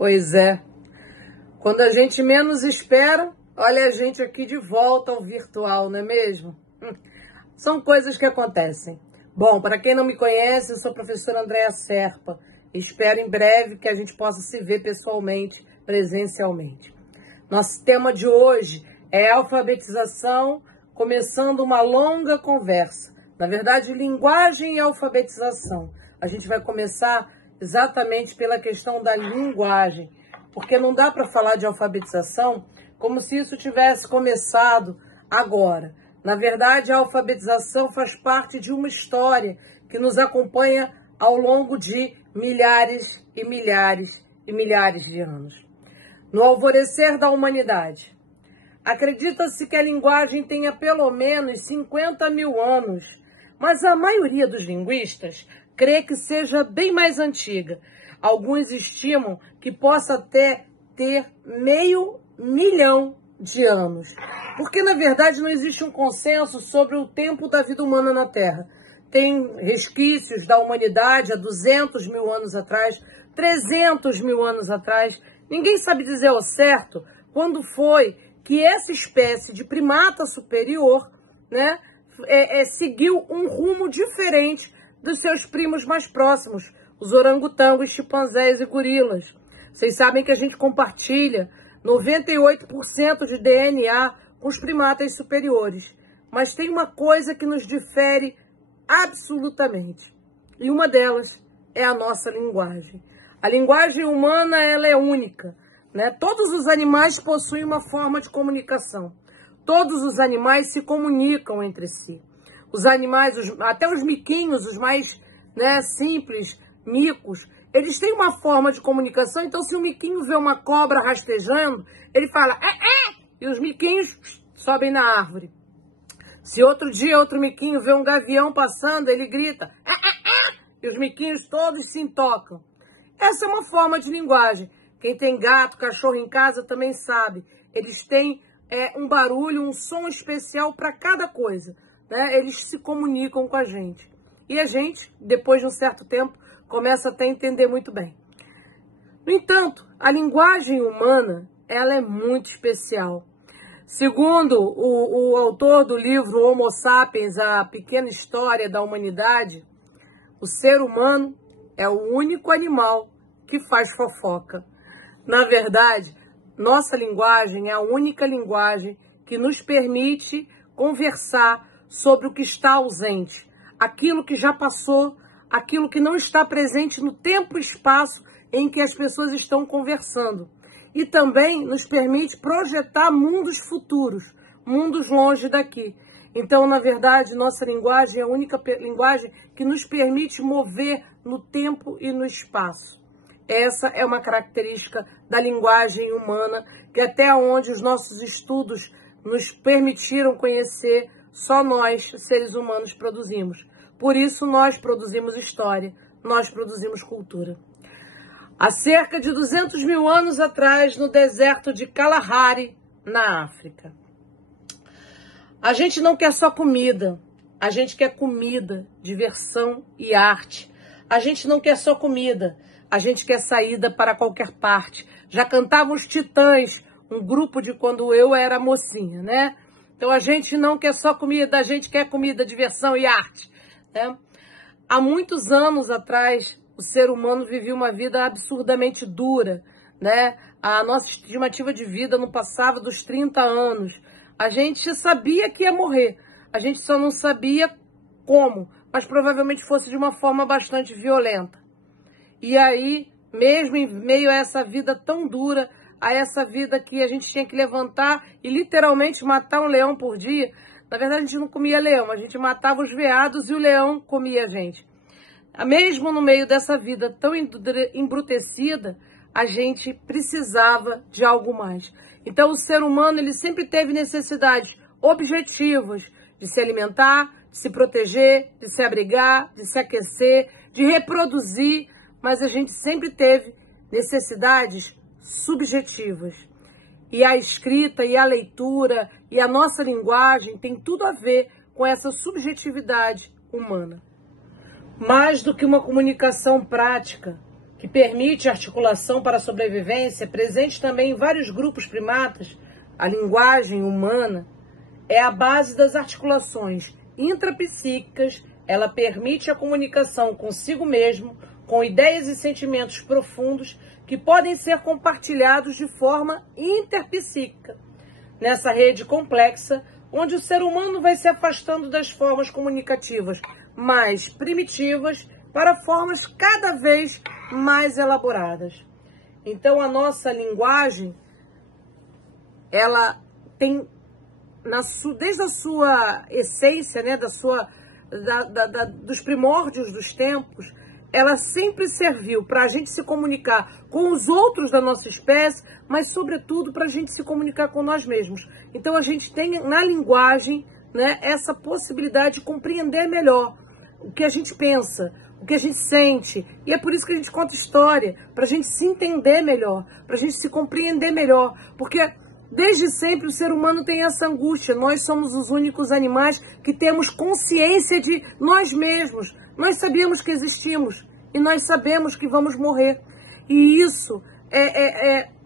Pois é. Quando a gente menos espera, olha a gente aqui de volta ao virtual, não é mesmo? São coisas que acontecem. Bom, para quem não me conhece, eu sou a professora Andréa Serpa. Espero em breve que a gente possa se ver pessoalmente, presencialmente. Nosso tema de hoje é alfabetização, começando uma longa conversa. Na verdade, linguagem e alfabetização. A gente vai começar exatamente pela questão da linguagem, porque não dá para falar de alfabetização como se isso tivesse começado agora. Na verdade, a alfabetização faz parte de uma história que nos acompanha ao longo de milhares e milhares e milhares de anos. No alvorecer da humanidade, acredita-se que a linguagem tenha pelo menos 50 mil anos, mas a maioria dos linguistas crê que seja bem mais antiga. Alguns estimam que possa até ter meio milhão de anos. Porque, na verdade, não existe um consenso sobre o tempo da vida humana na Terra. Tem resquícios da humanidade há 200 mil anos atrás, 300 mil anos atrás. Ninguém sabe dizer ao certo quando foi que essa espécie de primata superior, seguiu um rumo diferente dos seus primos mais próximos, os orangotangos, chimpanzés e gorilas. Vocês sabem que a gente compartilha 98% de DNA com os primatas superiores. Mas tem uma coisa que nos difere absolutamente. E uma delas é a nossa linguagem. A linguagem humana, ela é única, né? Todos os animais possuem uma forma de comunicação. Todos os animais se comunicam entre si. Os animais, até os miquinhos, os mais simples, micos, eles têm uma forma de comunicação. Então, se o miquinho vê uma cobra rastejando, ele fala e os miquinhos sobem na árvore. Se outro dia outro miquinho vê um gavião passando, ele grita e os miquinhos todos se intocam. Essa é uma forma de linguagem. Quem tem gato, cachorro em casa também sabe. Eles têm um barulho, um som especial para cada coisa. Eles se comunicam com a gente. E a gente, depois de um certo tempo, começa até a entender muito bem. No entanto, a linguagem humana, ela é muito especial. Segundo o autor do livro Homo Sapiens, a pequena história da humanidade, o ser humano é o único animal que faz fofoca. Na verdade, nossa linguagem é a única linguagem que nos permite conversar sobre o que está ausente, aquilo que já passou, aquilo que não está presente no tempo e espaço em que as pessoas estão conversando. E também nos permite projetar mundos futuros, mundos longe daqui. Então, na verdade, nossa linguagem é a única linguagem que nos permite mover no tempo e no espaço. Essa é uma característica da linguagem humana, que até onde os nossos estudos nos permitiram conhecer, só nós, seres humanos, produzimos. Por isso, nós produzimos história, nós produzimos cultura. Há cerca de 200 mil anos atrás, no deserto de Kalahari, na África. A gente não quer só comida, a gente quer comida, diversão e arte. A gente não quer só comida, a gente quer saída para qualquer parte. Já cantavam os Titãs, um grupo de quando eu era mocinha, né? Então a gente não quer só comida, a gente quer comida, diversão e arte. Há muitos anos atrás, o ser humano vivia uma vida absurdamente dura, A nossa estimativa de vida não passava dos 30 anos. A gente sabia que ia morrer, a gente só não sabia como, mas provavelmente fosse de uma forma bastante violenta. E aí, mesmo em meio a essa vida tão dura, a essa vida que a gente tinha que levantar e literalmente matar um leão por dia. Na verdade, a gente não comia leão, a gente matava os veados e o leão comia a gente. Mesmo no meio dessa vida tão embrutecida, a gente precisava de algo mais. Então, o ser humano, ele sempre teve necessidades objetivas de se alimentar, de se proteger, de se abrigar, de se aquecer, de reproduzir, mas a gente sempre teve necessidades subjetivas. E a escrita e a leitura e a nossa linguagem tem tudo a ver com essa subjetividade humana. Mais do que uma comunicação prática, que permite articulação para a sobrevivência, presente também em vários grupos primatas, a linguagem humana é a base das articulações intrapsíquicas. Ela permite a comunicação consigo mesmo, com ideias e sentimentos profundos que podem ser compartilhados de forma interpsíquica. Nessa rede complexa, onde o ser humano vai se afastando das formas comunicativas mais primitivas para formas cada vez mais elaboradas. Então, a nossa linguagem, ela tem, desde a sua essência, né, dos primórdios dos tempos, ela sempre serviu para a gente se comunicar com os outros da nossa espécie, mas, sobretudo, para a gente se comunicar com nós mesmos. Então, a gente tem na linguagem, né, essa possibilidade de compreender melhor o que a gente pensa, o que a gente sente. E é por isso que a gente conta história, para a gente se entender melhor, para a gente se compreender melhor. Porque desde sempre o ser humano tem essa angústia. Nós somos os únicos animais que temos consciência de nós mesmos. Nós sabemos que existimos e nós sabemos que vamos morrer. E isso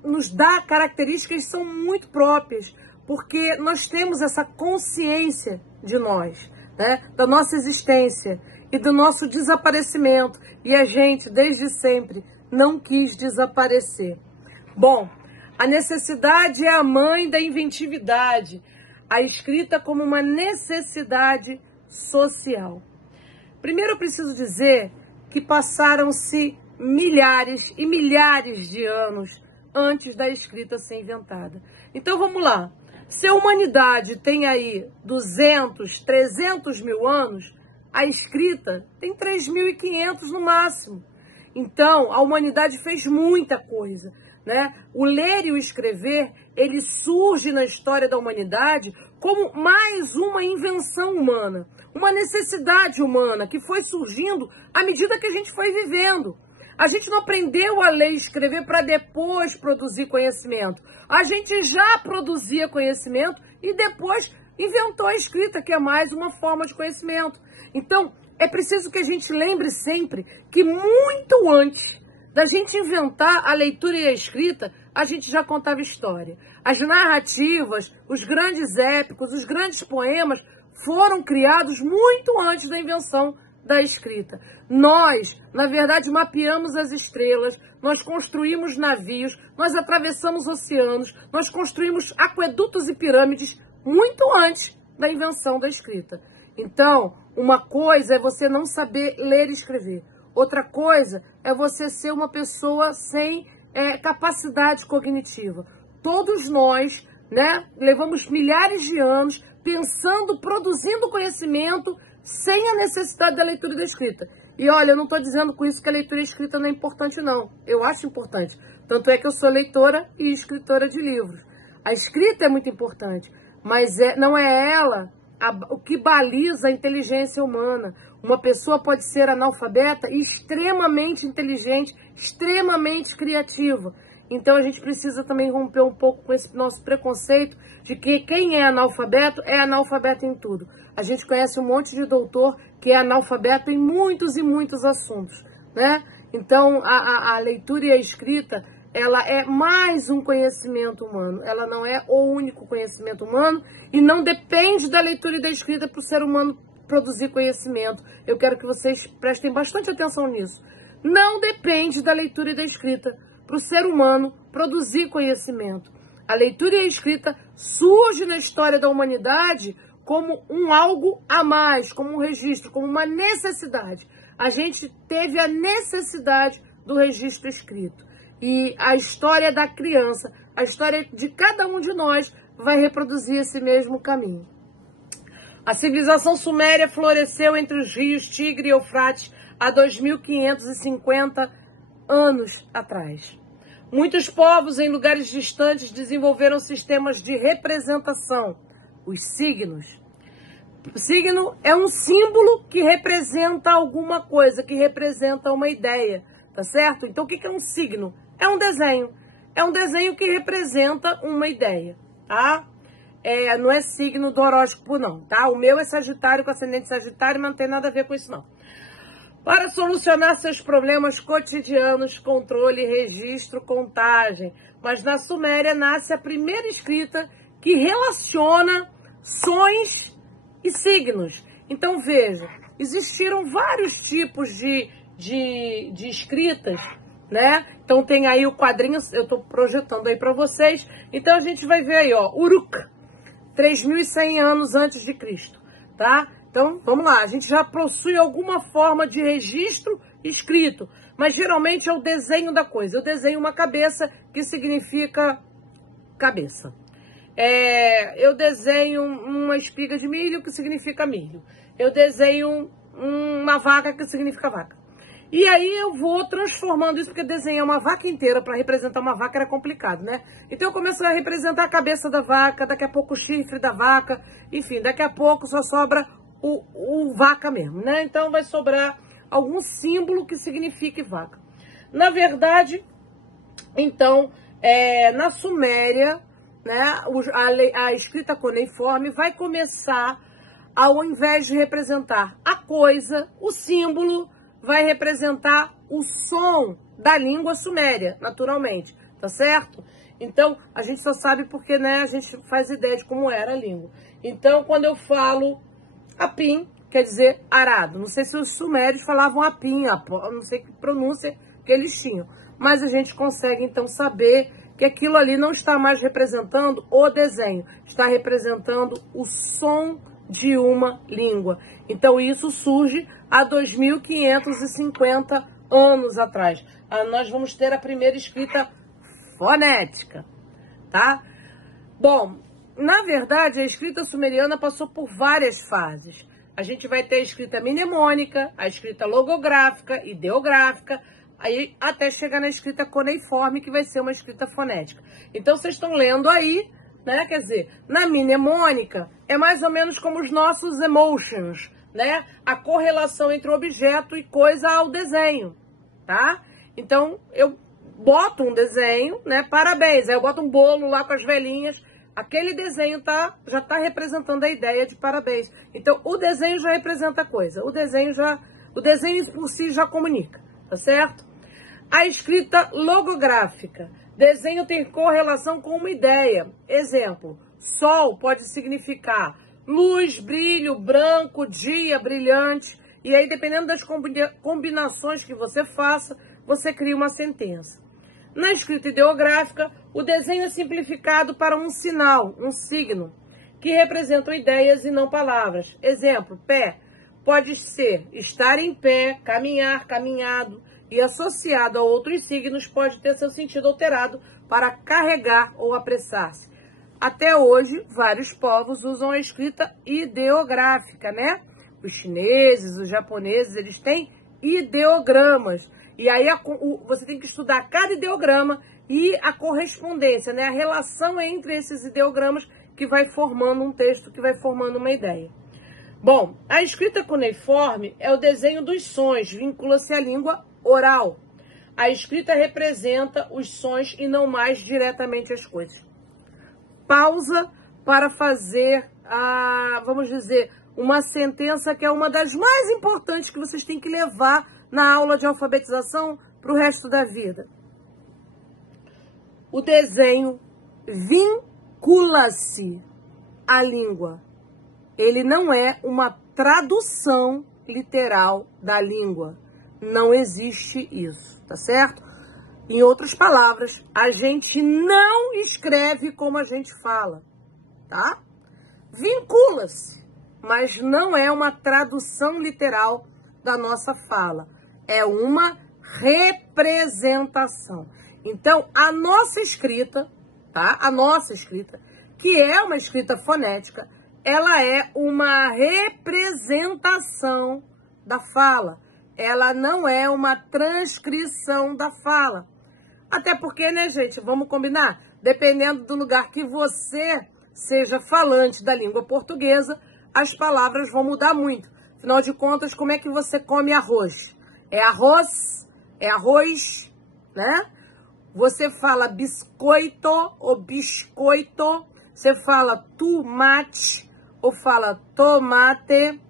nos dá características que são muito próprias, porque nós temos essa consciência de nós, né, da nossa existência e do nosso desaparecimento. E a gente, desde sempre, não quis desaparecer. Bom, a necessidade é a mãe da inventividade, a escrita como uma necessidade social. Primeiro eu preciso dizer que passaram-se milhares e milhares de anos antes da escrita ser inventada. Então vamos lá. Se a humanidade tem aí 200, 300 mil anos, a escrita tem 3.500 no máximo. Então a humanidade fez muita coisa, né? O ler e o escrever, ele surge na história da humanidade como mais uma invenção humana, uma necessidade humana que foi surgindo à medida que a gente foi vivendo. A gente não aprendeu a ler e escrever para depois produzir conhecimento. A gente já produzia conhecimento e depois inventou a escrita, que é mais uma forma de conhecimento. Então, é preciso que a gente lembre sempre que muito antes da gente inventar a leitura e a escrita, a gente já contava história. As narrativas, os grandes épicos, os grandes poemas foram criados muito antes da invenção da escrita. Nós, na verdade, mapeamos as estrelas, nós construímos navios, nós atravessamos oceanos, nós construímos aquedutos e pirâmides muito antes da invenção da escrita. Então, uma coisa é você não saber ler e escrever. Outra coisa é você ser uma pessoa sem capacidade cognitiva. Todos nós, né, levamos milhares de anos pensando, produzindo conhecimento sem a necessidade da leitura e da escrita. E olha, eu não estou dizendo com isso que a leitura e a escrita não é importante, não. Eu acho importante. Tanto é que eu sou leitora e escritora de livros. A escrita é muito importante, mas não é ela o que baliza a inteligência humana. Uma pessoa pode ser analfabeta e extremamente inteligente, extremamente criativa. Então a gente precisa também romper um pouco com esse nosso preconceito de que quem é analfabeto em tudo. A gente conhece um monte de doutor que é analfabeto em muitos e muitos assuntos, né? Então a leitura e a escrita, ela é mais um conhecimento humano. Ela não é o único conhecimento humano e não depende da leitura e da escrita para o ser humano produzir conhecimento. Eu quero que vocês prestem bastante atenção nisso. Não depende da leitura e da escrita para o ser humano produzir conhecimento. A leitura e a escrita surge na história da humanidade como um algo a mais, como um registro, como uma necessidade. A gente teve a necessidade do registro escrito. E a história da criança, a história de cada um de nós vai reproduzir esse mesmo caminho. A civilização suméria floresceu entre os rios Tigre e Eufrates há 2.550 anos atrás. Muitos povos em lugares distantes desenvolveram sistemas de representação, os signos. O signo é um símbolo que representa alguma coisa, que representa uma ideia, tá certo? Então o que é um signo? É um desenho. É um desenho que representa uma ideia, tá? Não é signo do horóscopo, não, tá? O meu é Sagitário com ascendente Sagitário, mas não tem nada a ver com isso, não. Para solucionar seus problemas cotidianos, controle, registro, contagem. Mas na Suméria nasce a primeira escrita que relaciona sons e signos. Então veja, existiram vários tipos de escritas, né? Então tem aí o quadrinho, eu estou projetando aí para vocês. Então a gente vai ver aí, ó, Uruk, 3.100 anos antes de Cristo, tá? Então vamos lá, a gente já possui alguma forma de registro escrito, mas geralmente é o desenho da coisa. Eu desenho uma cabeça, que significa cabeça. Eu desenho uma espiga de milho, que significa milho. Eu desenho uma vaca, que significa vaca. E aí eu vou transformando isso, porque desenhar uma vaca inteira para representar uma vaca era complicado, né? Então eu começo a representar a cabeça da vaca, daqui a pouco o chifre da vaca, enfim, daqui a pouco só sobra o vaca mesmo, né? Então vai sobrar algum símbolo que signifique vaca. Na verdade, então, na Suméria, né, a escrita cuneiforme vai começar, ao invés de representar a coisa, o símbolo vai representar o som da língua suméria, naturalmente, tá certo? Então, a gente só sabe porque, né, a gente faz ideia de como era a língua. Então, quando eu falo apim, quer dizer arado. Não sei se os sumérios falavam apim, não sei que pronúncia que eles tinham. Mas a gente consegue, então, saber que aquilo ali não está mais representando o desenho, está representando o som de uma língua. Então, isso surge há 2.550 anos atrás. Nós vamos ter a primeira escrita fonética, tá? Bom, na verdade, a escrita sumeriana passou por várias fases. A gente vai ter a escrita mnemônica, a escrita logográfica, ideográfica, aí até chegar na escrita cuneiforme, que vai ser uma escrita fonética. Então, vocês estão lendo aí, né? Quer dizer, na mnemônica é mais ou menos como os nossos emotions, né? A correlação entre objeto e coisa ao desenho, tá? Então, eu boto um desenho, né? Parabéns. Aí eu boto um bolo lá com as velhinhas. Aquele desenho já está representando a ideia de parabéns. Então, o desenho já representa a coisa. O desenho por si já comunica, tá certo? A escrita logográfica. Desenho tem correlação com uma ideia. Exemplo, sol pode significar luz, brilho, branco, dia, brilhante. E aí, dependendo das combinações que você faça, você cria uma sentença. Na escrita ideográfica, o desenho é simplificado para um sinal, um signo, que representam ideias e não palavras. Exemplo, pé pode ser estar em pé, caminhar, caminhado, e associado a outros signos pode ter seu sentido alterado para carregar ou apressar-se. Até hoje, vários povos usam a escrita ideográfica, né? Os chineses, os japoneses, eles têm ideogramas. E aí você tem que estudar cada ideograma e a correspondência, né? A relação entre esses ideogramas que vai formando um texto, que vai formando uma ideia. Bom, a escrita cuneiforme é o desenho dos sons, vincula-se à língua oral. A escrita representa os sons e não mais diretamente as coisas. Pausa para fazer, vamos dizer, uma sentença que é uma das mais importantes que vocês têm que levar na aula de alfabetização para o resto da vida. O desenho vincula-se à língua. Ele não é uma tradução literal da língua. Não existe isso, tá certo? Em outras palavras, a gente não escreve como a gente fala, tá? Vincula-se, mas não é uma tradução literal da nossa fala. É uma representação. Então, a nossa escrita, tá? A nossa escrita, que é uma escrita fonética, ela é uma representação da fala. Ela não é uma transcrição da fala. Até porque, né, gente, vamos combinar? Dependendo do lugar que você seja falante da língua portuguesa, as palavras vão mudar muito. Afinal de contas, como é que você come arroz? É arroz, é arroz, né? Você fala biscoito ou biscoito, você fala tomate ou fala tomate.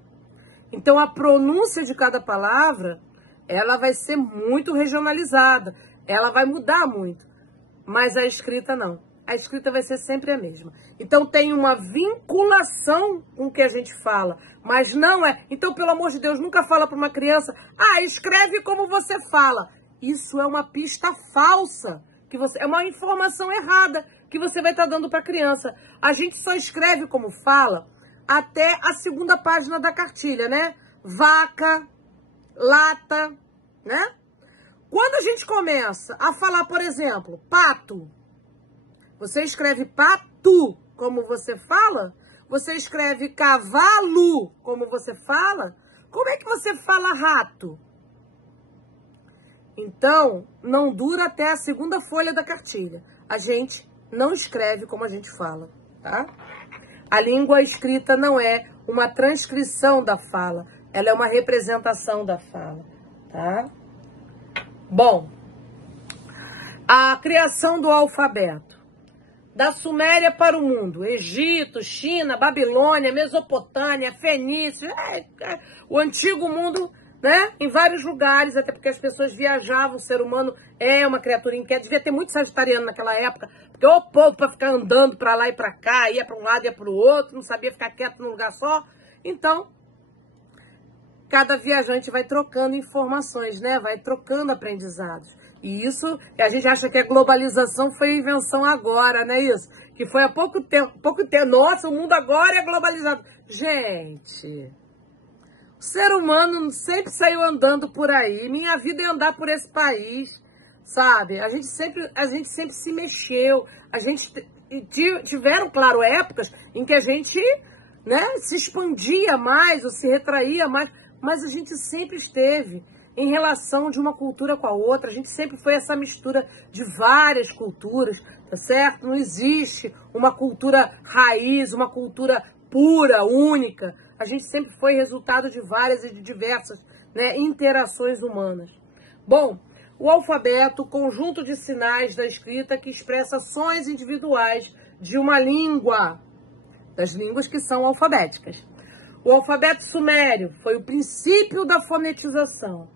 Então, a pronúncia de cada palavra ela vai ser muito regionalizada, ela vai mudar muito, mas a escrita não. A escrita vai ser sempre a mesma. Então tem uma vinculação com o que a gente fala, mas não é. Então, pelo amor de Deus, nunca fala para uma criança, escreve como você fala. Isso é uma pista falsa, é uma informação errada que você vai estar dando para a criança. A gente só escreve como fala até a segunda página da cartilha, né? Vaca, lata, né? Quando a gente começa a falar, por exemplo, pato, você escreve pato como você fala? Você escreve cavalo como você fala? Como é que você fala rato? Então, não dura até a segunda folha da cartilha. A gente não escreve como a gente fala, tá? A língua escrita não é uma transcrição da fala, ela é uma representação da fala, tá? Bom, a criação do alfabeto. Da Suméria para o mundo, Egito, China, Babilônia, Mesopotâmia, Fenícia, o antigo mundo, né? Em vários lugares, até porque as pessoas viajavam, o ser humano é uma criatura inquieta, devia ter muito sagitariano naquela época, porque o povo para ficar andando para lá e para cá, ia para um lado, ia para o outro, não sabia ficar quieto num lugar só. Então, cada viajante vai trocando informações, né? Vai trocando aprendizados. E isso, a gente acha que a globalização foi invenção agora, né? Isso, que foi há pouco tempo. Nossa, o mundo agora é globalizado. Gente, o ser humano sempre saiu andando por aí. Minha vida é andar por esse país, sabe? A gente sempre se mexeu. Tiveram, claro, épocas em que a gente, né, se expandia mais ou se retraía mais, mas a gente sempre esteve em relação de uma cultura com a outra. A gente sempre foi essa mistura de várias culturas, tá certo? Não existe uma cultura raiz, uma cultura pura, única. A gente sempre foi resultado de várias e de diversas, né, interações humanas. Bom, o alfabeto, conjunto de sinais da escrita que expressa ações individuais de uma língua, das línguas que são alfabéticas. O alfabeto sumério foi o princípio da fonetização.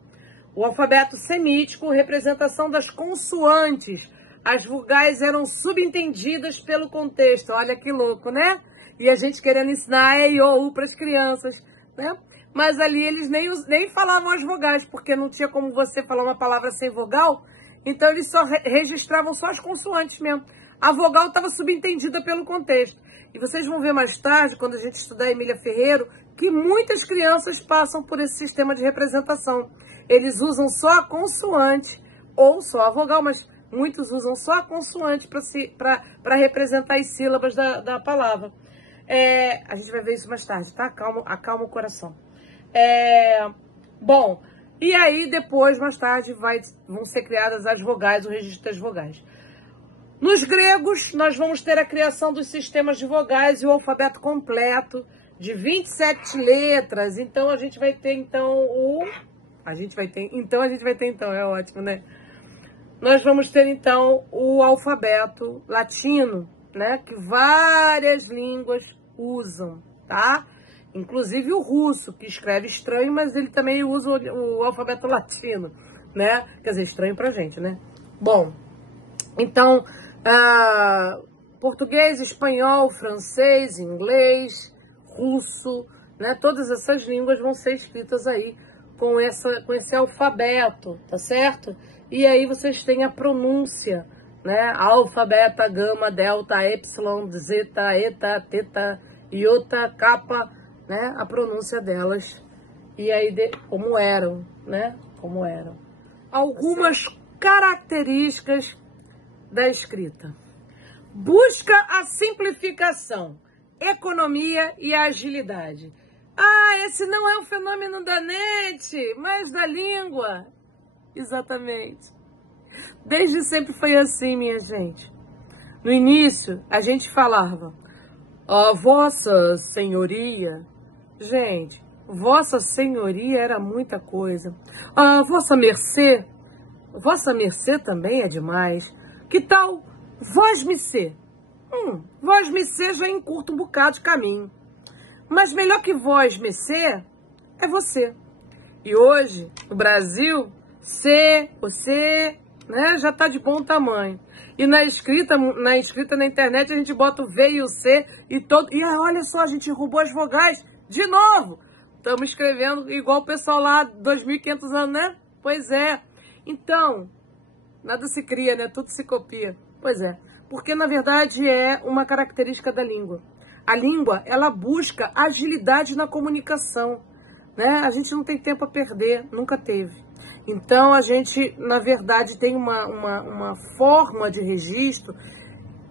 O alfabeto semítico, representação das consoantes. As vogais eram subentendidas pelo contexto. Olha que louco, né? E a gente querendo ensinar E, I, O, U para as crianças, né? Mas ali eles nem falavam as vogais, porque não tinha como você falar uma palavra sem vogal. Então eles só registravam só as consoantes mesmo. A vogal estava subentendida pelo contexto. E vocês vão ver mais tarde, quando a gente estudar Emília Ferreiro, que muitas crianças passam por esse sistema de representação. Eles usam só a consoante ou só a vogal, mas muitos usam só a consoante para representar as sílabas da palavra. A gente vai ver isso mais tarde, tá? Acalma o coração. Bom, e aí depois, mais tarde, vão ser criadas as vogais, o registro das vogais. Nos gregos, nós vamos ter a criação dos sistemas de vogais e o alfabeto completo de 27 letras. Então, a gente vai ter, é ótimo, né? Nós vamos ter, então, o alfabeto latino, né? Que várias línguas usam, tá? Inclusive o russo, que escreve estranho, mas ele também usa o alfabeto latino, né? Quer dizer, estranho pra gente, né? Bom, então, português, espanhol, francês, inglês, russo, né? Todas essas línguas vão ser escritas aí com esse alfabeto, tá certo? E aí vocês têm a pronúncia, né? Alfa, beta, gama, delta, epsilon, zeta, eta, teta, iota, kappa, né? A pronúncia delas. E aí, como eram, né? Como eram. Algumas características da escrita. Busca a simplificação, economia e agilidade. Esse não é um fenômeno da net, mas da língua. Exatamente. Desde sempre foi assim, minha gente. No início, a gente falava, Vossa Senhoria. Gente, Vossa Senhoria era muita coisa. Vossa Mercê. Vossa Mercê também é demais. Que tal Vós-me-cê? Vós-me-cê já encurta um bocado de caminho. Mas melhor que vós-me-cê é você. E hoje, no Brasil, o C, né, já tá de bom tamanho. E na escrita na internet a gente bota o V e o C e todo. E olha só, a gente roubou as vogais de novo. Estamos escrevendo igual o pessoal lá, 2.500 anos, né? Pois é. Então, nada se cria, né? Tudo se copia. Pois é. Porque, na verdade, é uma característica da língua. A língua, ela busca agilidade na comunicação, né? A gente não tem tempo a perder, nunca teve. Então, a gente, na verdade, tem uma forma de registro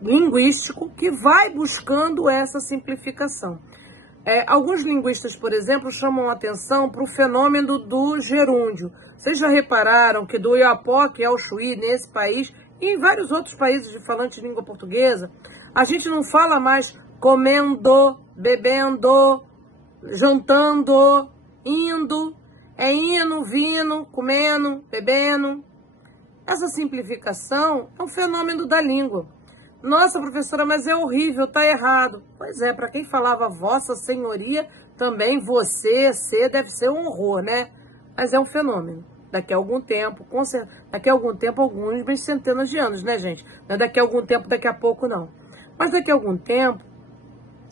linguístico que vai buscando essa simplificação. Alguns linguistas, por exemplo, chamam a atenção para o fenômeno do gerúndio. Vocês já repararam que do Oiapoque ao Chuí, nesse país, e em vários outros países de falante de língua portuguesa, a gente não fala mais comendo, bebendo, jantando, indo. É indo, vindo, comendo, bebendo. Essa simplificação é um fenômeno da língua. Nossa, professora, mas é horrível, tá errado. Pois é, para quem falava vossa senhoria, também você, deve ser um horror, né? Mas é um fenômeno. Daqui a algum tempo, alguns bem centenas de anos, né, gente? Não é daqui a algum tempo, daqui a pouco, não. Mas daqui a algum tempo,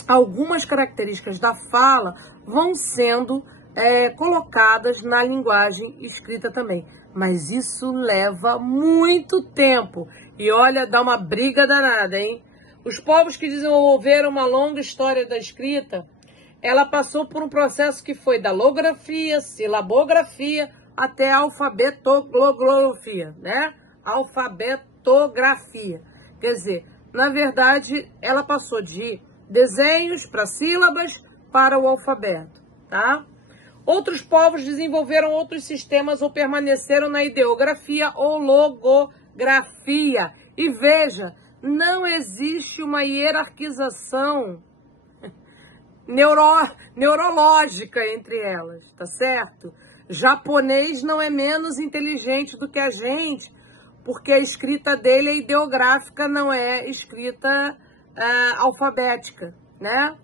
algumas características da fala vão sendo colocadas na linguagem escrita também. Mas isso leva muito tempo. E olha, dá uma briga danada, hein? Os povos que desenvolveram uma longa história da escrita, ela passou por um processo que foi da logografia, silabografia, até a alfabetografia, né? Alfabetografia. Quer dizer, na verdade, ela passou de desenhos para sílabas para o alfabeto, tá? Outros povos desenvolveram outros sistemas ou permaneceram na ideografia ou logografia. E veja, não existe uma hierarquização neurológica entre elas, tá certo? Japonês não é menos inteligente do que a gente, porque a escrita dele é ideográfica, não é escrita alfabética, né?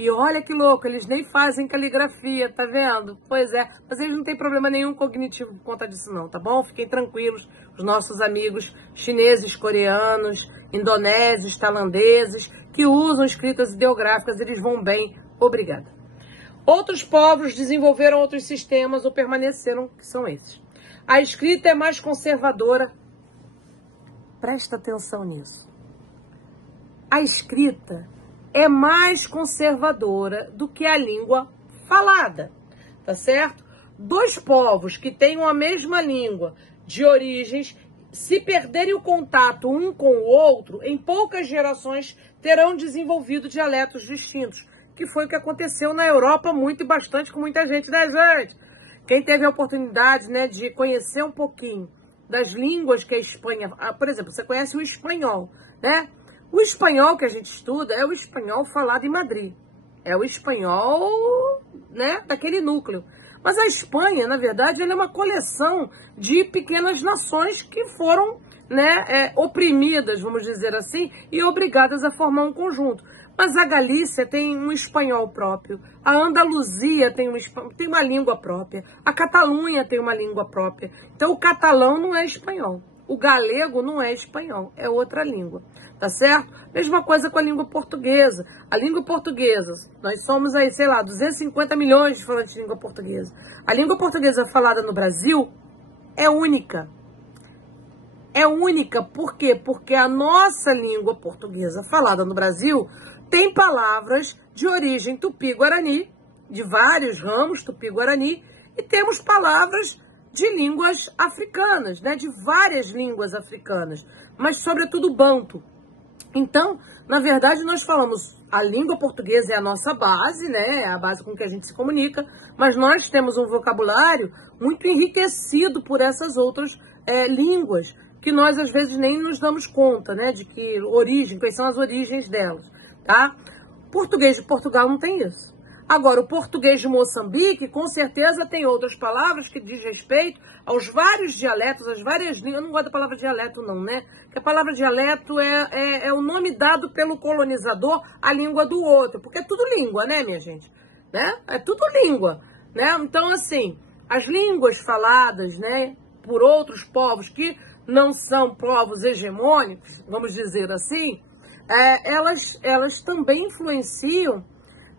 E olha que louco, eles nem fazem caligrafia, tá vendo? Pois é, mas eles não têm problema nenhum cognitivo por conta disso não, tá bom? Fiquem tranquilos, os nossos amigos chineses, coreanos, indonésios, tailandeses, que usam escritas ideográficas, eles vão bem, obrigada. Outros povos desenvolveram outros sistemas ou permaneceram, que são esses. A escrita é mais conservadora. Presta atenção nisso. A escrita é mais conservadora do que a língua falada, tá certo? Dois povos que tenham a mesma língua de origens, se perderem o contato um com o outro, em poucas gerações terão desenvolvido dialetos distintos, que foi o que aconteceu na Europa muito e bastante com muita gente, né, gente? Quem teve a oportunidade, né, de conhecer um pouquinho das línguas que a Espanha... Por exemplo, você conhece o espanhol, né? O espanhol que a gente estuda é o espanhol falado em Madrid. É o espanhol, né, daquele núcleo. Mas a Espanha, na verdade, ela é uma coleção de pequenas nações que foram, né, oprimidas, vamos dizer assim, e obrigadas a formar um conjunto. Mas a Galícia tem um espanhol próprio, a Andaluzia tem uma língua própria, a Catalunha tem uma língua própria. Então o catalão não é espanhol, o galego não é espanhol, é outra língua. Tá certo? Mesma coisa com a língua portuguesa. A língua portuguesa, nós somos aí, sei lá, 250 milhões de falantes de língua portuguesa. A língua portuguesa falada no Brasil é única. É única, por quê? Porque a nossa língua portuguesa falada no Brasil tem palavras de origem tupi-guarani, de vários ramos tupi-guarani, e temos palavras de línguas africanas, né? De várias línguas africanas, mas sobretudo banto. Então, na verdade, nós falamos, a língua portuguesa é a nossa base, né? É a base com que a gente se comunica, mas nós temos um vocabulário muito enriquecido por essas outras línguas, que nós às vezes nem nos damos conta, né? De que origem, quais são as origens delas, tá? Português de Portugal não tem isso. Agora, o português de Moçambique, com certeza, tem outras palavras que diz respeito aos vários dialetos, às várias línguas. Eu não gosto da palavra dialeto, não, né? Porque a palavra dialeto é o nome dado pelo colonizador à língua do outro. Porque é tudo língua, né, minha gente? Né? É tudo língua, né? Então, assim, as línguas faladas, né, por outros povos que não são povos hegemônicos, vamos dizer assim, elas também influenciam,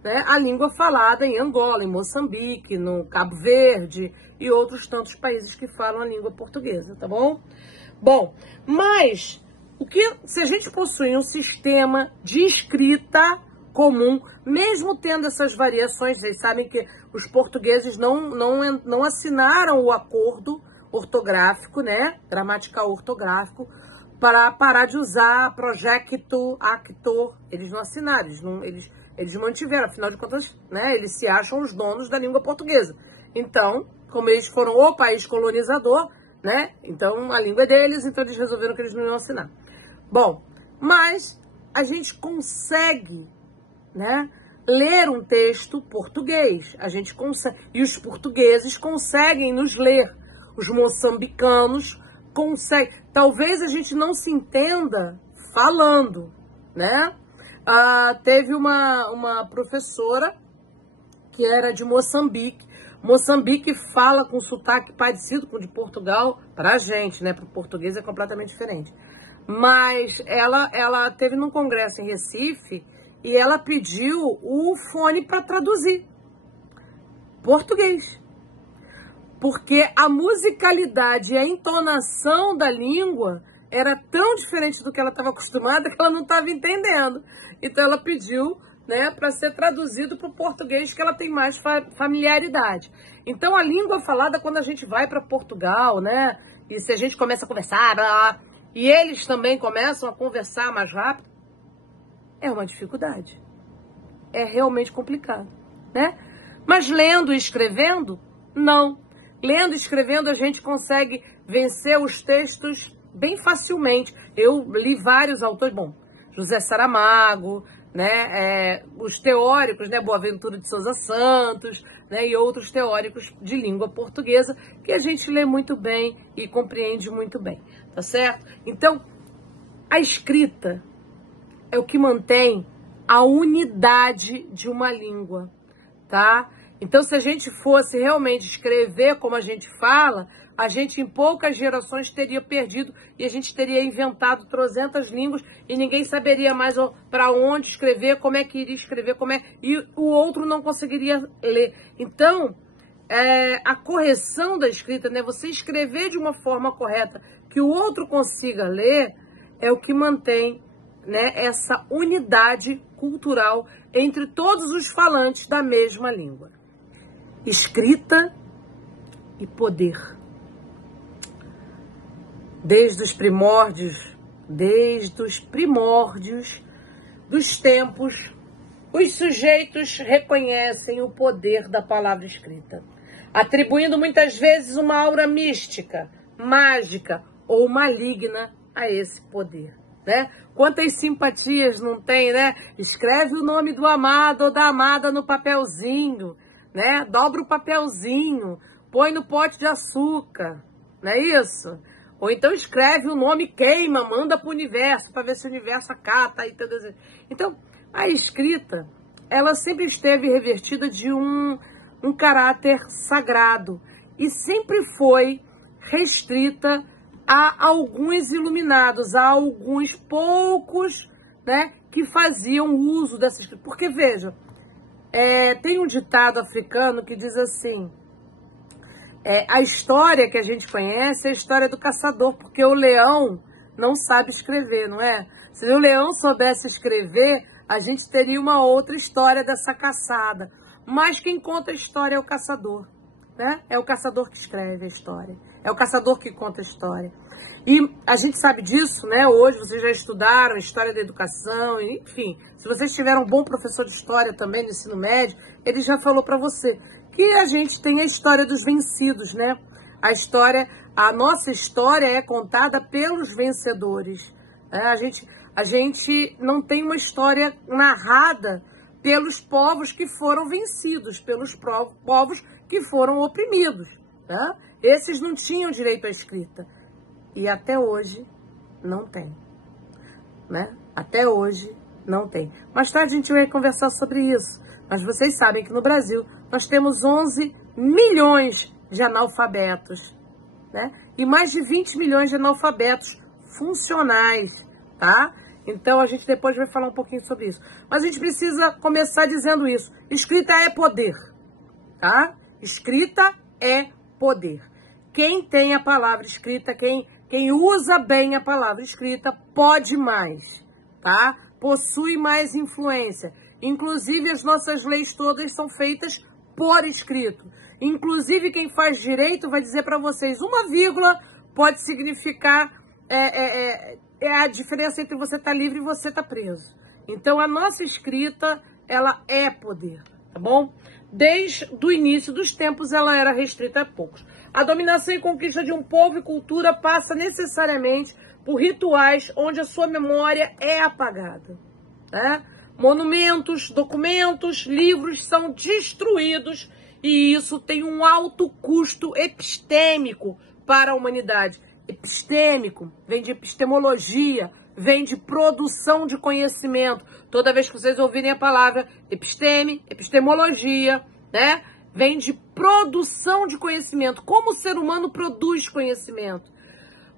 né, a língua falada em Angola, em Moçambique, no Cabo Verde e outros tantos países que falam a língua portuguesa, tá bom? Bom, mas se a gente possui um sistema de escrita comum, mesmo tendo essas variações, vocês sabem que os portugueses não assinaram o acordo ortográfico, né, gramatical ortográfico, para parar de usar projecto, actor, eles não assinaram, eles mantiveram, afinal de contas, né, eles se acham os donos da língua portuguesa. Então, como eles foram o país colonizador, né, então a língua é deles, então eles resolveram que eles não iam assinar. Bom, mas a gente consegue, né, ler um texto português, a gente consegue, e os portugueses conseguem nos ler, os moçambicanos conseguem, talvez a gente não se entenda falando, né? Teve uma professora que era de Moçambique. Moçambique fala com sotaque parecido com o de Portugal, para a gente, né? Para o português é completamente diferente. Mas ela teve num congresso em Recife e ela pediu o fone para traduzir português. Porque a musicalidade e a entonação da língua era tão diferente do que ela estava acostumada que ela não estava entendendo. Então ela pediu, né, para ser traduzido para o português que ela tem mais familiaridade. Então a língua falada quando a gente vai para Portugal, né, e se a gente começa a conversar, e eles também começam a conversar mais rápido, é uma dificuldade. É realmente complicado, né? Mas lendo e escrevendo, não. Lendo e escrevendo a gente consegue vencer os textos bem facilmente. Eu li vários autores, bom, José Saramago, né, os teóricos, né, Boaventura de Sousa Santos, né, e outros teóricos de língua portuguesa que a gente lê muito bem e compreende muito bem, tá certo? Então, a escrita é o que mantém a unidade de uma língua, tá? Então, se a gente fosse realmente escrever como a gente fala, a gente em poucas gerações teria perdido e a gente teria inventado 300 línguas e ninguém saberia mais para onde escrever, como é que iria escrever, e o outro não conseguiria ler. Então, a correção da escrita, né, você escrever de uma forma correta que o outro consiga ler, é o que mantém, né, essa unidade cultural entre todos os falantes da mesma língua. Escrita e poder. Desde os primórdios dos tempos, os sujeitos reconhecem o poder da palavra escrita, atribuindo muitas vezes uma aura mística, mágica ou maligna a esse poder, né? Quantas simpatias não tem, né? Escreve o nome do amado ou da amada no papelzinho, né? Dobra o papelzinho, põe no pote de açúcar, não é isso? Ou então escreve o nome, queima, manda para o universo, para ver se o universo acata. Então, a escrita, ela sempre esteve revestida de um caráter sagrado e sempre foi restrita a alguns iluminados, a alguns poucos, né, que faziam uso dessa escrita. Porque, veja, tem um ditado africano que diz assim, a história que a gente conhece é a história do caçador, porque o leão não sabe escrever, não é? Se o leão soubesse escrever, a gente teria uma outra história dessa caçada. Mas quem conta a história é o caçador, né? É o caçador que escreve a história, é o caçador que conta a história. E a gente sabe disso, né? Hoje vocês já estudaram história da educação, enfim. Se vocês tiveram um bom professor de história também no ensino médio, ele já falou para você que a gente tem a história dos vencidos, né? A nossa história é contada pelos vencedores. Né? A gente não tem uma história narrada pelos povos que foram vencidos, pelos povos que foram oprimidos. Né? Esses não tinham direito à escrita. E até hoje não tem, né? Até hoje não tem. Mais tarde a gente vai conversar sobre isso. Mas vocês sabem que no Brasil nós temos 11 milhões de analfabetos, né? E mais de 20 milhões de analfabetos funcionais, tá? Então a gente depois vai falar um pouquinho sobre isso. Mas a gente precisa começar dizendo isso. Escrita é poder, tá? Escrita é poder. Quem tem a palavra escrita, quem usa bem a palavra escrita, pode mais, tá? Possui mais influência. Inclusive, as nossas leis todas são feitas por escrito. Inclusive, quem faz direito vai dizer para vocês, uma vírgula pode significar a diferença entre você estar livre e você estar preso. Então, a nossa escrita, ela é poder, tá bom? Desde o início dos tempos, ela era restrita a poucos. A dominação e conquista de um povo e cultura passa necessariamente por rituais onde a sua memória é apagada, né? Monumentos, documentos, livros são destruídos e isso tem um alto custo epistêmico para a humanidade. Epistêmico vem de epistemologia, vem de produção de conhecimento. Toda vez que vocês ouvirem a palavra episteme, epistemologia, né? Vem de produção de conhecimento. Como o ser humano produz conhecimento?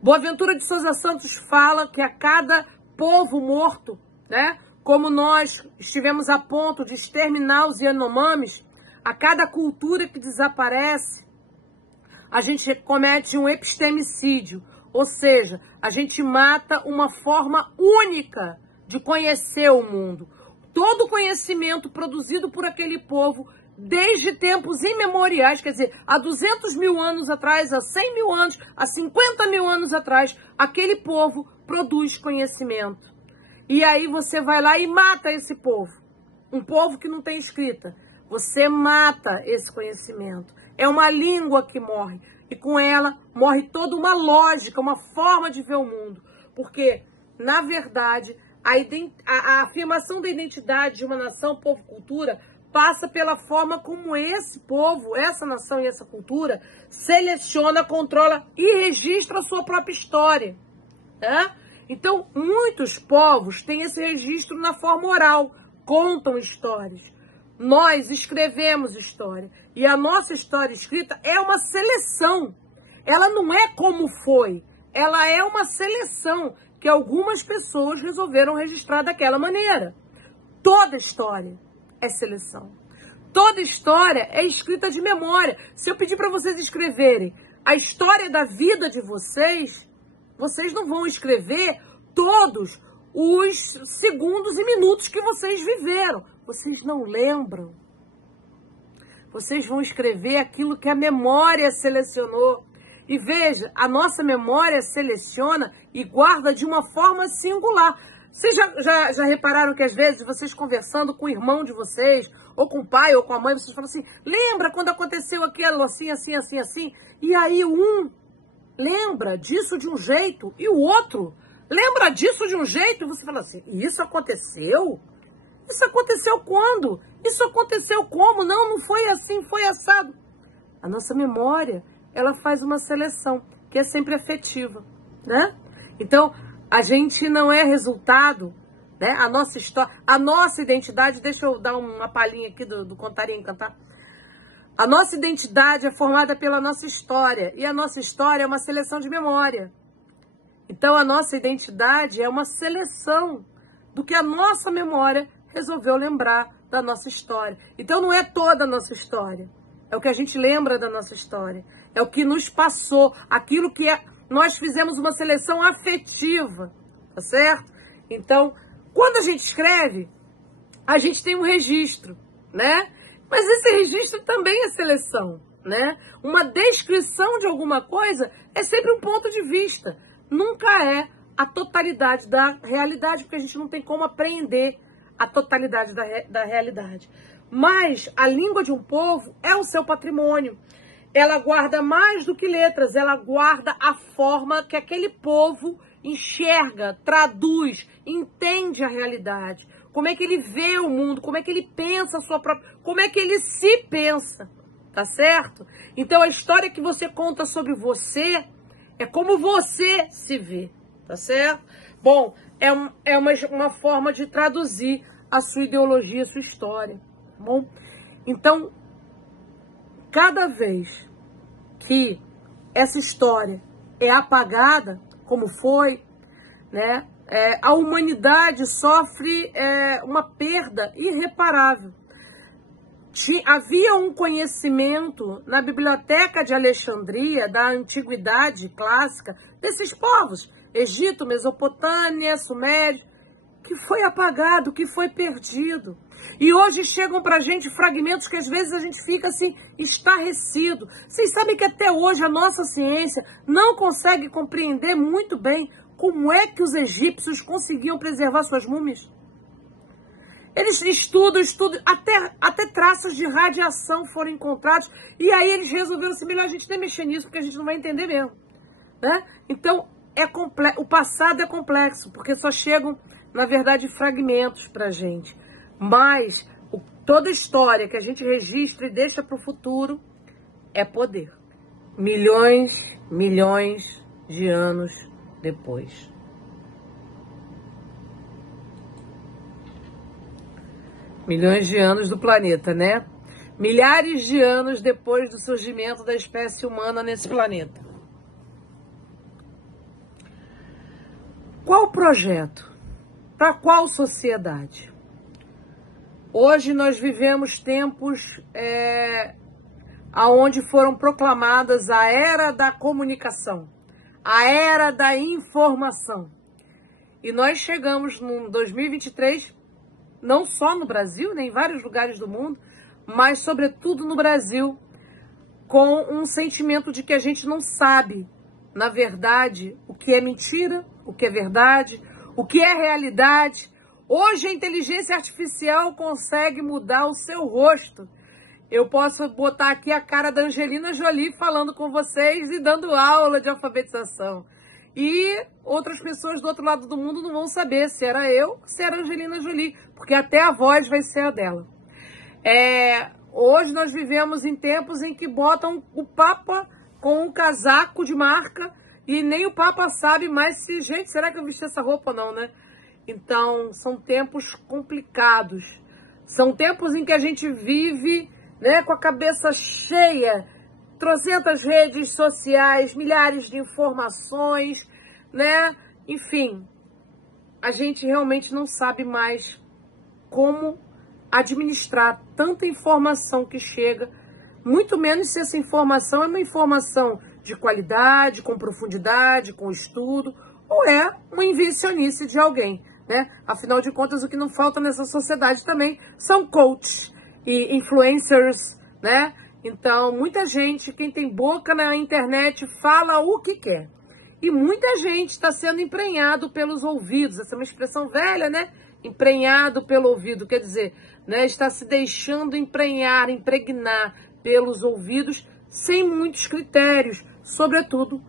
Boaventura de Souza Santos fala que a cada povo morto, né? Como nós estivemos a ponto de exterminar os Yanomamis, a cada cultura que desaparece, a gente comete um epistemicídio, ou seja, a gente mata uma forma única de conhecer o mundo. Todo conhecimento produzido por aquele povo, desde tempos imemoriais, quer dizer, há 200 mil anos atrás, há 100 mil anos, há 50 mil anos atrás, aquele povo produz conhecimento. E aí você vai lá e mata esse povo. Um povo que não tem escrita. Você mata esse conhecimento. É uma língua que morre. E com ela morre toda uma lógica, uma forma de ver o mundo. Porque, na verdade, a afirmação da identidade de uma nação, povo, cultura, passa pela forma como esse povo, essa nação e essa cultura seleciona, controla e registra a sua própria história, né? Então, muitos povos têm esse registro na forma oral, contam histórias. Nós escrevemos história. E a nossa história escrita é uma seleção. Ela não é como foi. Ela é uma seleção que algumas pessoas resolveram registrar daquela maneira. Toda história é seleção. Toda história é escrita de memória. Se eu pedir para vocês escreverem a história da vida de vocês, vocês não vão escrever todos os segundos e minutos que vocês viveram. Vocês não lembram. Vocês vão escrever aquilo que a memória selecionou. E veja, a nossa memória seleciona e guarda de uma forma singular. Vocês já repararam que às vezes vocês conversando com o irmão de vocês, ou com o pai, ou com a mãe, vocês falam assim, lembra quando aconteceu aquilo assim, assim, assim, assim? E aí um lembra disso de um jeito e o outro lembra disso de um jeito. E você fala assim, isso aconteceu? Isso aconteceu quando? Isso aconteceu como? Não foi assim, foi assado. A nossa memória, ela faz uma seleção, que é sempre afetiva, né? Então, a gente não é resultado, né? A nossa história, a nossa identidade, deixa eu dar uma palhinha aqui do Contar e Encantar. A nossa identidade é formada pela nossa história, e a nossa história é uma seleção de memória. Então, a nossa identidade é uma seleção do que a nossa memória resolveu lembrar da nossa história. Então, não é toda a nossa história. É o que a gente lembra da nossa história. É o que nos passou. Aquilo que nós fizemos uma seleção afetiva. Tá certo? Então, quando a gente escreve, a gente tem um registro, né? Mas esse registro também é seleção, né? Uma descrição de alguma coisa é sempre um ponto de vista. Nunca é a totalidade da realidade, porque a gente não tem como apreender a totalidade da realidade. Mas a língua de um povo é o seu patrimônio. Ela guarda mais do que letras, ela guarda a forma que aquele povo enxerga, traduz, entende a realidade. Como é que ele vê o mundo, como é que ele pensa a sua própria... Como é que ele se pensa, tá certo? Então a história que você conta sobre você é como você se vê, tá certo? Bom, é uma forma de traduzir a sua ideologia, a sua história, tá bom? Então, cada vez que essa história é apagada, como foi, né? A humanidade sofre uma perda irreparável. Havia um conhecimento na Biblioteca de Alexandria, da Antiguidade Clássica, desses povos, Egito, Mesopotâmia, Sumério, que foi apagado, que foi perdido. E hoje chegam pra gente fragmentos que às vezes a gente fica assim, estarrecido. Vocês sabem que até hoje a nossa ciência não consegue compreender muito bem como é que os egípcios conseguiam preservar suas múmias? Eles estudam, até traços de radiação foram encontrados, e aí eles resolveram assim, melhor a gente nem mexer nisso, porque a gente não vai entender mesmo, né? Então, o passado é complexo, porque só chegam, na verdade, fragmentos pra gente. Mas toda história que a gente registra e deixa para o futuro é poder. Milhões de anos depois. Milhões de anos do planeta, né? Milhares de anos depois do surgimento da espécie humana nesse planeta. Qual projeto? Para qual sociedade? Hoje nós vivemos tempos onde foram proclamadas a era da comunicação, a era da informação. E nós chegamos no 2023, não só no Brasil, né, em vários lugares do mundo, mas sobretudo no Brasil, com um sentimento de que a gente não sabe, na verdade, o que é mentira, o que é verdade, o que é realidade. Hoje a inteligência artificial consegue mudar o seu rosto. Eu posso botar aqui a cara da Angelina Jolie falando com vocês e dando aula de alfabetização. E outras pessoas do outro lado do mundo não vão saber se era eu ou se era Angelina Jolie, porque até a voz vai ser a dela. Hoje nós vivemos em tempos em que botam o Papa com um casaco de marca e nem o Papa sabe mais se, gente, será que eu vesti essa roupa ou não, né? Então, são tempos complicados. São tempos em que a gente vive, né, com a cabeça cheia, trocentas redes sociais, milhares de informações, né? Enfim, a gente realmente não sabe mais como administrar tanta informação que chega, muito menos se essa informação é uma informação de qualidade, com profundidade, com estudo, ou é uma invencionice de alguém, né? Afinal de contas, o que não falta nessa sociedade também são coaches e influencers, né? Então, muita gente, quem tem boca na internet, fala o que quer. E muita gente está sendo emprenhado pelos ouvidos. Essa é uma expressão velha, né? Emprenhado pelo ouvido, quer dizer, né? Está se deixando impregnar pelos ouvidos sem muitos critérios, sobretudo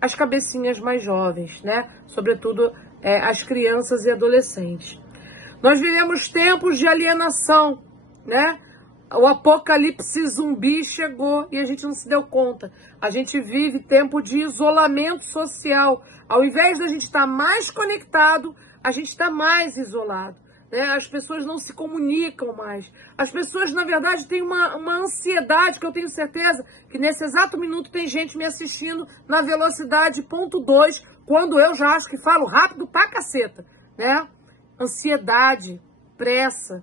as cabecinhas mais jovens, né? Sobretudo as crianças e adolescentes. Nós vivemos tempos de alienação, né? O apocalipse zumbi chegou e a gente não se deu conta. A gente vive tempo de isolamento social. Ao invés de a gente estar mais conectado, a gente está mais isolado, né? As pessoas não se comunicam mais. As pessoas, na verdade, têm uma ansiedade, que eu tenho certeza que nesse exato minuto tem gente me assistindo na velocidade 0.2, quando eu já acho que falo rápido pra caceta, né? Ansiedade, pressa.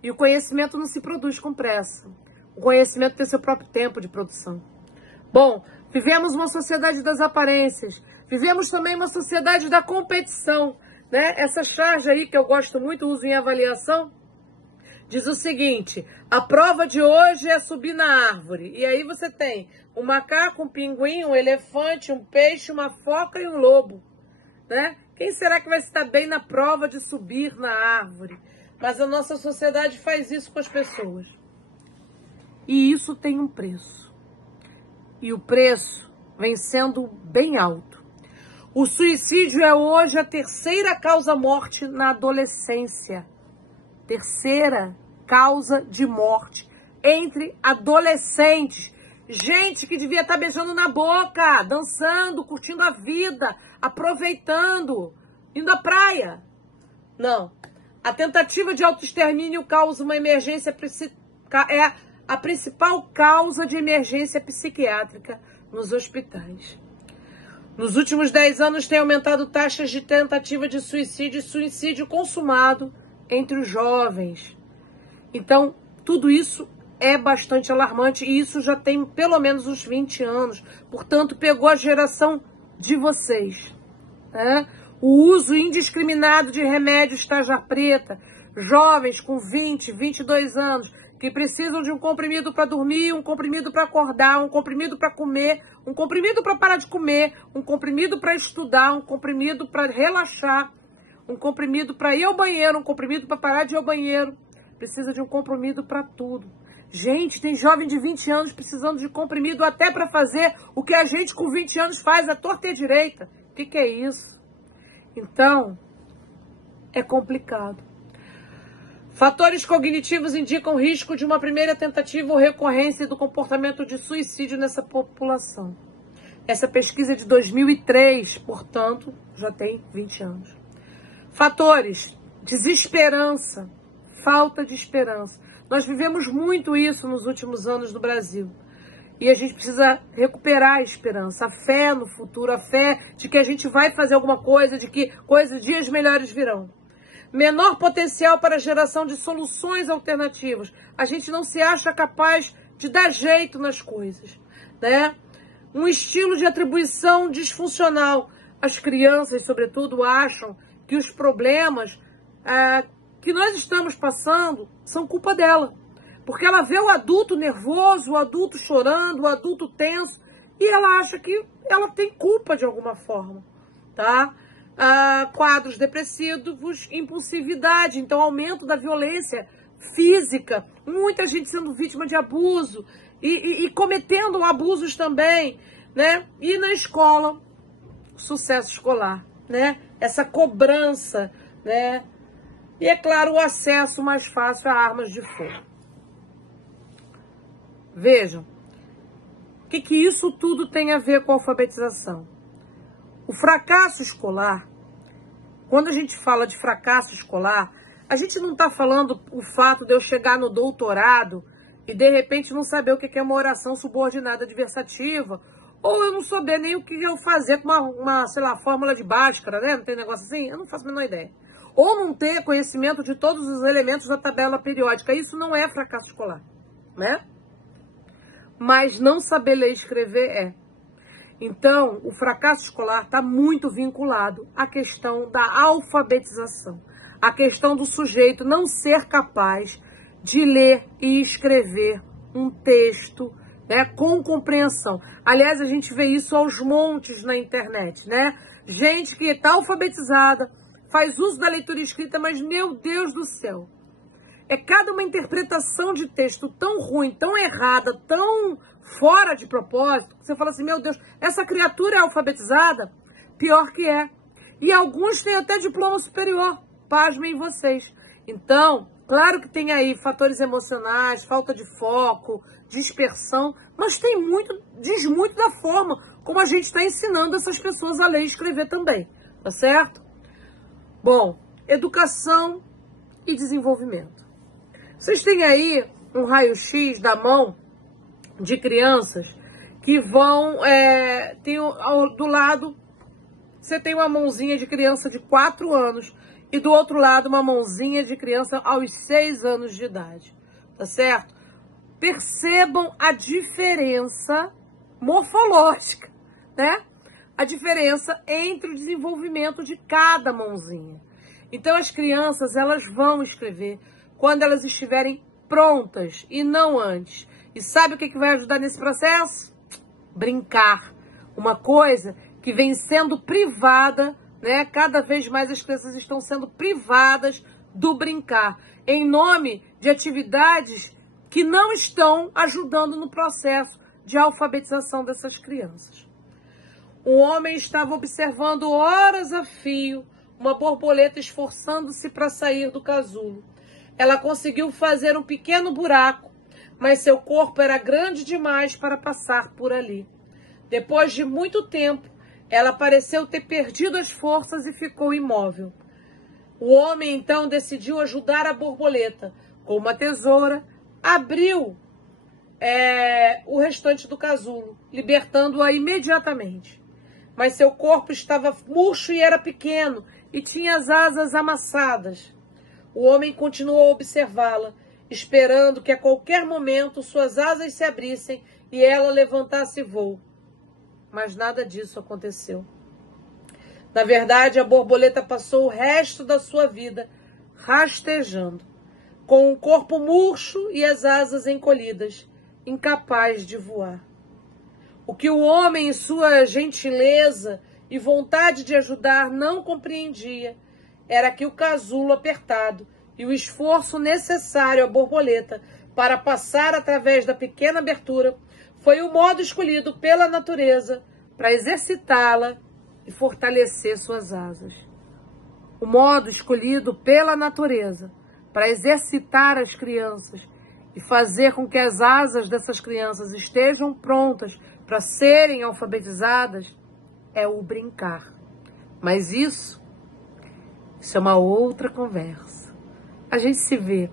E o conhecimento não se produz com pressa. O conhecimento tem seu próprio tempo de produção. Bom, vivemos uma sociedade das aparências. Vivemos também uma sociedade da competição, né? Essa charge aí, que eu gosto muito, uso em avaliação, diz o seguinte: a prova de hoje é subir na árvore. E aí você tem um macaco, um pinguim, um elefante, um peixe, uma foca e um lobo, né? Quem será que vai estar bem na prova de subir na árvore? Mas a nossa sociedade faz isso com as pessoas. E isso tem um preço. E o preço vem sendo bem alto. O suicídio é hoje a terceira causa-morte na adolescência. Terceira causa de morte entre adolescentes. Gente que devia estar beijando na boca, dançando, curtindo a vida, aproveitando, indo à praia. Não. A tentativa de autoextermínio causa uma emergência, a principal causa de emergência psiquiátrica nos hospitais. Nos últimos 10 anos tem aumentado taxas de tentativa de suicídio e suicídio consumado entre os jovens. Então, tudo isso é bastante alarmante e isso já tem pelo menos uns 20 anos. Portanto, pegou a geração de vocês, né? O uso indiscriminado de remédios tarja preta, jovens com 20, 22 anos, que precisam de um comprimido para dormir, um comprimido para acordar, um comprimido para comer, um comprimido para parar de comer, um comprimido para estudar, um comprimido para relaxar, um comprimido para ir ao banheiro, um comprimido para parar de ir ao banheiro. Precisa de um comprimido para tudo. Gente, tem jovem de 20 anos precisando de comprimido até para fazer o que a gente com 20 anos faz, a torta e a direita. O que é isso? Então, é complicado. Fatores cognitivos indicam risco de uma primeira tentativa ou recorrência do comportamento de suicídio nessa população. Essa pesquisa é de 2003, portanto, já tem 20 anos. Fatores: desesperança, falta de esperança. Nós vivemos muito isso nos últimos anos no Brasil. E a gente precisa recuperar a esperança, a fé no futuro, a fé de que a gente vai fazer alguma coisa, de que dias melhores virão. Menor potencial para a geração de soluções alternativas. A gente não se acha capaz de dar jeito nas coisas, né? Um estilo de atribuição disfuncional. As crianças, sobretudo, acham que os problemas que nós estamos passando são culpa dela. Porque ela vê o adulto nervoso, o adulto chorando, o adulto tenso, e ela acha que ela tem culpa de alguma forma, tá? Quadros depressivos, impulsividade, então aumento da violência física, muita gente sendo vítima de abuso e cometendo abusos também, né? E na escola, sucesso escolar, né? Essa cobrança, né? E é claro, o acesso mais fácil a armas de fogo. Vejam, o que isso tudo tem a ver com a alfabetização? O fracasso escolar, quando a gente fala de fracasso escolar, a gente não está falando o fato de eu chegar no doutorado e de repente não saber o que é uma oração subordinada adversativa, ou eu não souber nem o que eu fazer com uma sei lá, fórmula de Bhaskara, né? Não tem negócio assim? Eu não faço a menor ideia. Ou não ter conhecimento de todos os elementos da tabela periódica. Isso não é fracasso escolar, né? Mas não saber ler e escrever é. Então, o fracasso escolar está muito vinculado à questão da alfabetização, à questão do sujeito não ser capaz de ler e escrever um texto, né, com compreensão. Aliás, a gente vê isso aos montes na internet, né? Gente que está alfabetizada, faz uso da leitura escrita, mas, meu Deus do céu, é cada uma interpretação de texto tão ruim, tão errada, tão fora de propósito, que você fala assim, meu Deus, essa criatura é alfabetizada? Pior que é. E alguns têm até diploma superior, pasmem vocês. Então, claro que tem aí fatores emocionais, falta de foco, dispersão, mas diz muito da forma como a gente está ensinando essas pessoas a ler e escrever também, tá certo? Bom, educação e desenvolvimento. Vocês têm aí um raio-x da mão de crianças que vão, do lado, você tem uma mãozinha de criança de 4 anos e do outro lado uma mãozinha de criança aos 6 anos de idade, tá certo? Percebam a diferença morfológica, né? A diferença entre o desenvolvimento de cada mãozinha. Então as crianças, elas vão escrever quando elas estiverem prontas e não antes. E sabe o que vai ajudar nesse processo? Brincar. Uma coisa que vem sendo privada, né? Cada vez mais as crianças estão sendo privadas do brincar, em nome de atividades que não estão ajudando no processo de alfabetização dessas crianças. Um homem estava observando horas a fio uma borboleta esforçando-se para sair do casulo. Ela conseguiu fazer um pequeno buraco, mas seu corpo era grande demais para passar por ali. Depois de muito tempo, ela pareceu ter perdido as forças e ficou imóvel. O homem então decidiu ajudar a borboleta. Com uma tesoura, abriu o restante do casulo, libertando-a imediatamente. Mas seu corpo estava murcho e era pequeno, e tinha as asas amassadas. O homem continuou a observá-la, esperando que a qualquer momento suas asas se abrissem e ela levantasse voo. Mas nada disso aconteceu. Na verdade, a borboleta passou o resto da sua vida rastejando, com o corpo murcho e as asas encolhidas, incapaz de voar. O que o homem, em sua gentileza e vontade de ajudar, não compreendia era que o casulo apertado e o esforço necessário à borboleta para passar através da pequena abertura foi o modo escolhido pela natureza para exercitá-la e fortalecer suas asas. O modo escolhido pela natureza para exercitar as crianças e fazer com que as asas dessas crianças estejam prontas para serem alfabetizadas é o brincar. Mas isso é uma outra conversa. A gente se vê.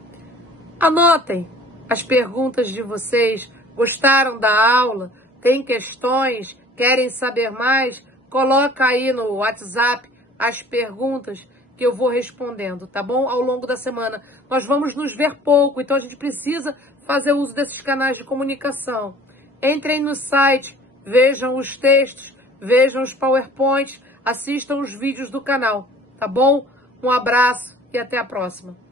Anotem as perguntas de vocês. Gostaram da aula? Tem questões? Querem saber mais? Coloca aí no WhatsApp as perguntas que eu vou respondendo, tá bom? Ao longo da semana. Nós vamos nos ver pouco, então a gente precisa fazer uso desses canais de comunicação. Entrem no site, vejam os textos, vejam os PowerPoints, assistam os vídeos do canal, tá bom? Um abraço e até a próxima.